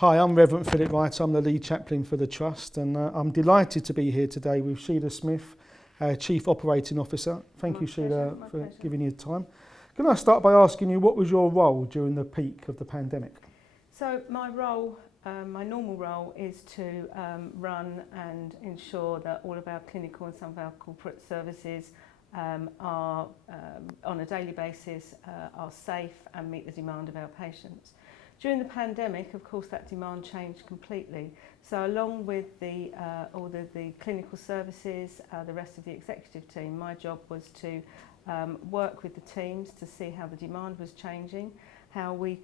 Hi, I'm Reverend Philip Wright. I'm the lead chaplain for the Trust, and I'm delighted to be here today with Sheila Smith, Chief Operating Officer. Thank you, Sheila, for giving you time. Can I start by asking you, what was your role during the peak of the pandemic? So my role, my normal role, is to run and ensure that all of our clinical and some of our corporate services are on a daily basis are safe and meet the demand of our patients. During the pandemic, of course, that demand changed completely. So along with all the clinical services, the rest of the executive team, my job was to work with the teams to see how the demand was changing, how we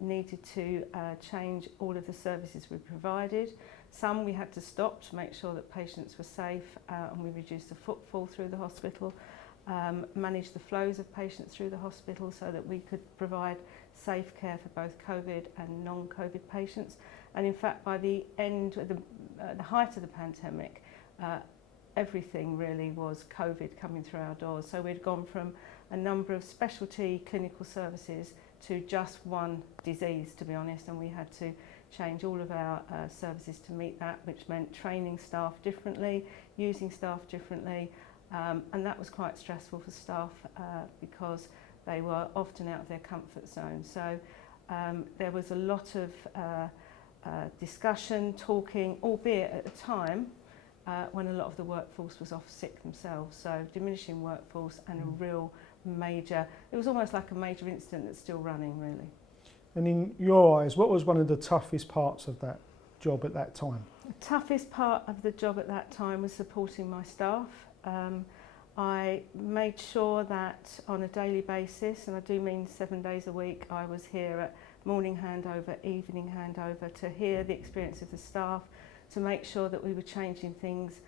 needed to change all of the services we provided. Some we had to stop to make sure that patients were safe, and we reduced the footfall through the hospital, manage the flows of patients through the hospital so that we could provide safe care for both COVID and non-COVID patients. And in fact, by the end of the height of the pandemic, everything really was COVID coming through our doors. So we'd gone from a number of specialty clinical services to just one disease, to be honest, and we had to change all of our services to meet that, which meant training staff differently, using staff differently, and that was quite stressful for staff because they were often out of their comfort zone. So there was a lot of discussion, talking, albeit at a time when a lot of the workforce was off sick themselves. So diminishing workforce and a real major, it was almost like a major incident that's still running, really. And in your eyes, what was one of the toughest parts of that job at that time? The toughest part of the job at that time was supporting my staff. I made sure that on a daily basis, and I do mean 7 days a week, I was here at morning handover, evening handover, to hear the experience of the staff, to make sure that we were changing things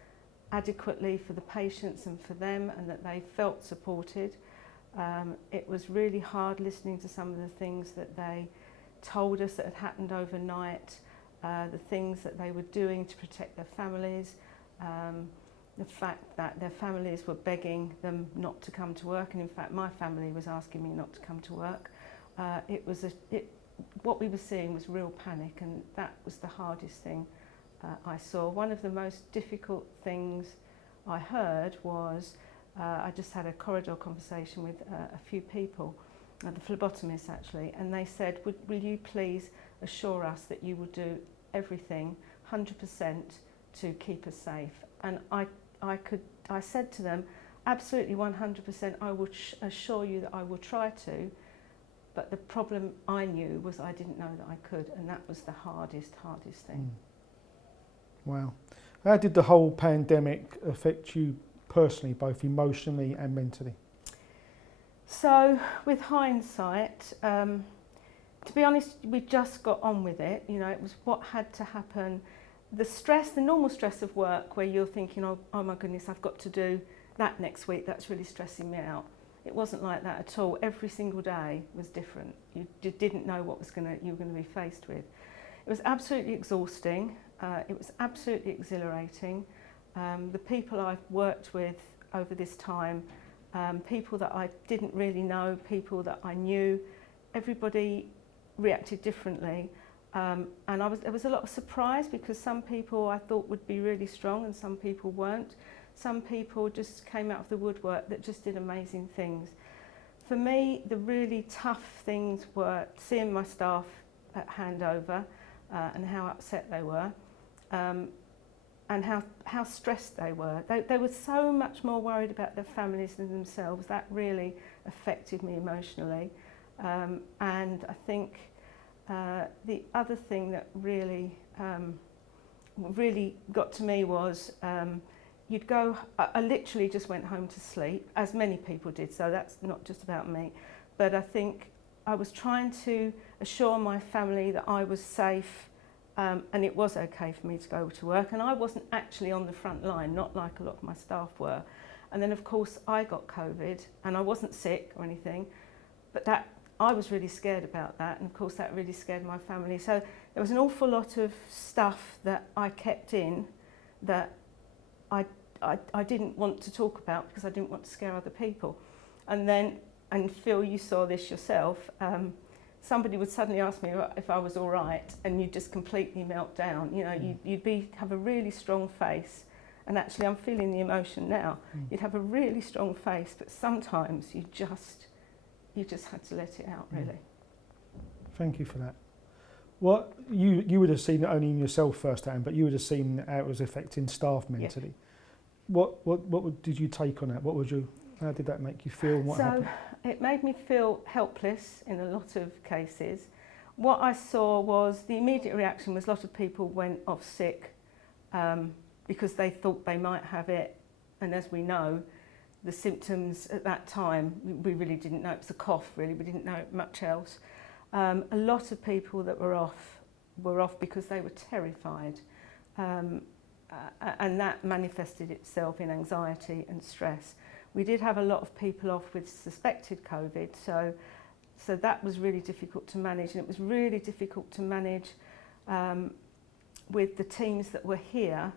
adequately for the patients and for them, and that they felt supported. It was really hard listening to some of the things that they told us that had happened overnight, the things that they were doing to protect their families, the fact that their families were begging them not to come to work, and in fact my family was asking me not to come to work. What we were seeing was real panic, and that was the hardest thing I saw. One of the most difficult things I heard was I just had a corridor conversation with a few people, the phlebotomists actually, and they said, will you please assure us that you will do everything 100% to keep us safe? And I said to them, absolutely 100%, I will assure you that I will try to, but the problem I knew was I didn't know that I could, and that was the hardest thing. Wow. How did the whole pandemic affect you personally, both emotionally and mentally? So, with hindsight, to be honest, we just got on with it. You know, it was what had to happen. The stress, the normal stress of work, where you're thinking, oh my goodness, I've got to do that next week, that's really stressing me out. It wasn't like that at all. Every single day was different. You didn't know what you were going to be faced with. It was absolutely exhausting. It was absolutely exhilarating. The people I've worked with over this time, people that I didn't really know, people that I knew, everybody reacted differently. And there was a lot of surprise, because some people I thought would be really strong and some people weren't. Some people just came out of the woodwork that just did amazing things. For me, the really tough things were seeing my staff at handover and how upset they were, and how stressed they were. They were so much more worried about their families than themselves. That really affected me emotionally. And I think the other thing that really got to me was I literally just went home to sleep, as many people did, so that's not just about me. But I think I was trying to assure my family that I was safe, and it was okay for me to go to work, and I wasn't actually on the front line, not like a lot of my staff were. And then of course I got COVID, and I wasn't sick or anything, but I was really scared about that, and of course that really scared my family. So there was an awful lot of stuff that I kept in that I didn't want to talk about, because I didn't want to scare other people. And Phil, you saw this yourself. somebody would suddenly ask me if I was all right, and you'd just completely melt down. You know, you'd have a really strong face, and actually I'm feeling the emotion now. You'd have a really strong face, but sometimes you just had to let it out, really. Thank you for that. What you would have seen it only in yourself firsthand, but you would have seen how it was affecting staff mentally. Yeah. What did you take on that? How did that make you feel? And what happened? It made me feel helpless in a lot of cases. What I saw was the immediate reaction was a lot of people went off sick because they thought they might have it, and as we know, the symptoms at that time, we really didn't know. It was a cough, really. We didn't know much else. A lot of people that were off because they were terrified, and that manifested itself in anxiety and stress. We did have a lot of people off with suspected COVID, so that was really difficult to manage, and it was really difficult to manage with the teams that were here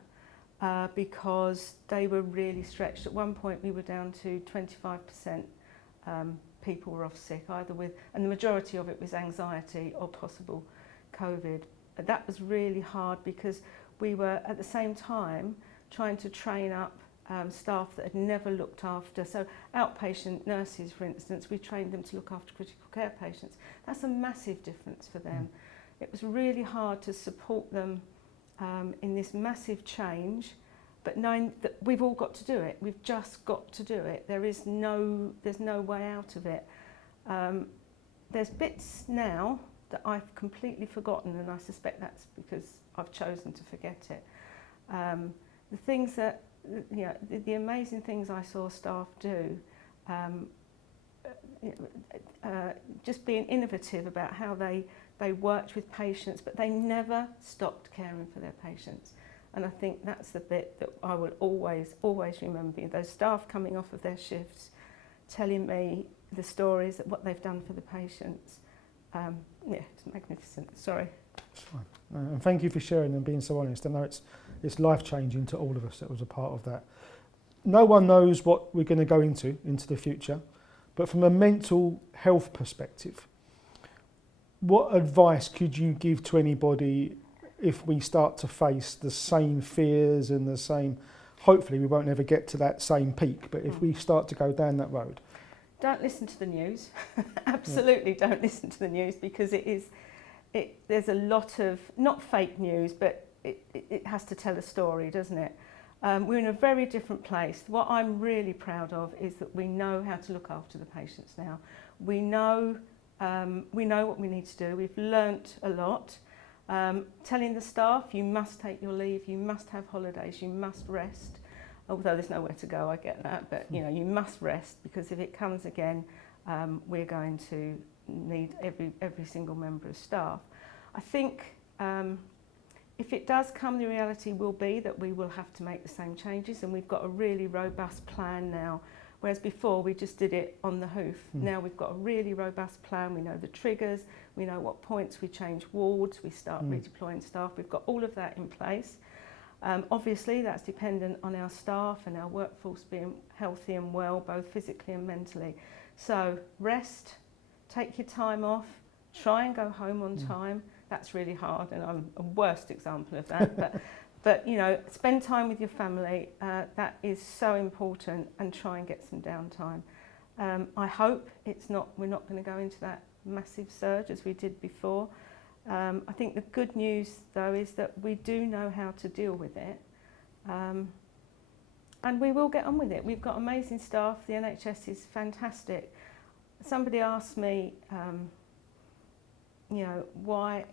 because they were really stretched. At one point we were down to 25% people were off sick, and the majority of it was anxiety or possible COVID. That was really hard because we were at the same time trying to train up staff that had never looked after. So outpatient nurses, for instance, we trained them to look after critical care patients. That's a massive difference for them. It was really hard to support them in this massive change, but knowing that we've all got to do it. We've just got to do it. there's no way out of it. There's bits now that I've completely forgotten, and I suspect that's because I've chosen to forget it. The things that, you know, the amazing things I saw staff do, just being innovative about how they worked with patients, but they never stopped caring for their patients. And I think that's the bit that I will always remember. Those staff coming off of their shifts, telling me the stories of what they've done for the patients. It's magnificent. Sorry. It's fine. And thank you for sharing and being so honest. I know it's life-changing to all of us that was a part of that. No one knows what we're going to go into the future, but from a mental health perspective, what advice could you give to anybody if we start to face the same fears and the same, hopefully we won't ever get to that same peak, but if we start to go down that road? Don't listen to the news. Absolutely don't listen to the news, because there's a lot of, not fake news, but it has to tell a story, doesn't it? We're in a very different place. What I'm really proud of is that we know how to look after the patients now. We know what we need to do. We've learnt a lot. Telling the staff, you must take your leave, you must have holidays, you must rest. Although there's nowhere to go, I get that, but you know, you must rest, because if it comes again, we're going to need every single member of staff. I think if it does come, the reality will be that we will have to make the same changes, and we've got a really robust plan now. Whereas before we just did it on the hoof. Now we've got a really robust plan. We know the triggers, we know what points we change wards, we start redeploying staff. We've got all of that in place. Obviously that's dependent on our staff and our workforce being healthy and well, both physically and mentally. So rest, take your time off, try and go home on time. That's really hard, and I'm a worst example of that. But you know, spend time with your family. That is so important, and try and get some downtime. I hope we're not going to go into that massive surge as we did before. I think the good news though is that we do know how to deal with it, and we will get on with it. We've got amazing staff. The NHS is fantastic. Somebody asked me, why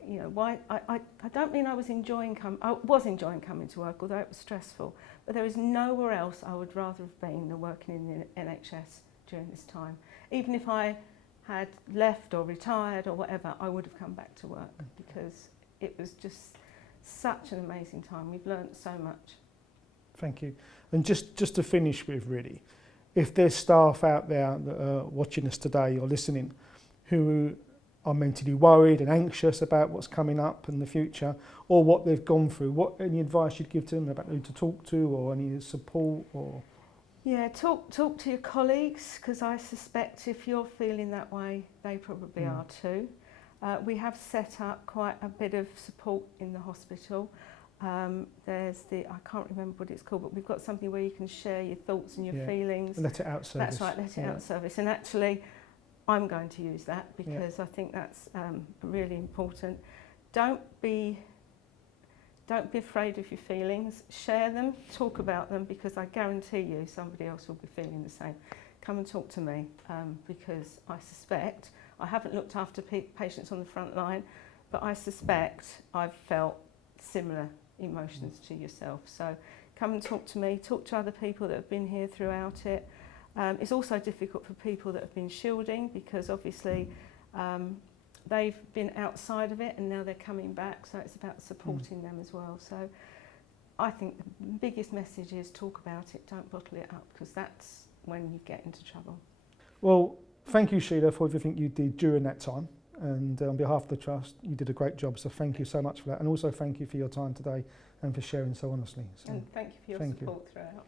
I don't mean I was enjoying coming to work, although it was stressful, but there is nowhere else I would rather have been than working in the NHS during this time. Even if I had left or retired or whatever, I would have come back to work, because it was just such an amazing time. We've learnt so much. Thank you. And just to finish with, really, if there's staff out there that are watching us today or listening who are mentally worried and anxious about what's coming up in the future or what they've gone through, any advice you'd give to them about who to talk to or any support? Or yeah, talk to your colleagues, because I suspect if you're feeling that way, they probably are too. We have set up quite a bit of support in the hospital. There's I can't remember what it's called, but we've got something where you can share your thoughts and your feelings. Let it out service. That's right, let it out service. And actually, I'm going to use that because I think that's really important. Don't be afraid of your feelings. Share them, talk about them, because I guarantee you somebody else will be feeling the same. Come and talk to me because I suspect, I haven't looked after patients on the front line, but I suspect I've felt similar emotions to yourself. So come and talk to me, talk to other people that have been here throughout it. It's also difficult for people that have been shielding because obviously they've been outside of it and now they're coming back, so it's about supporting them as well. So I think the biggest message is talk about it, don't bottle it up, because that's when you get into trouble. Well, thank you, Sheila, for everything you did during that time, and on behalf of the Trust, you did a great job, so thank you so much for that, and also thank you for your time today and for sharing so honestly. So, and thank you for your support throughout.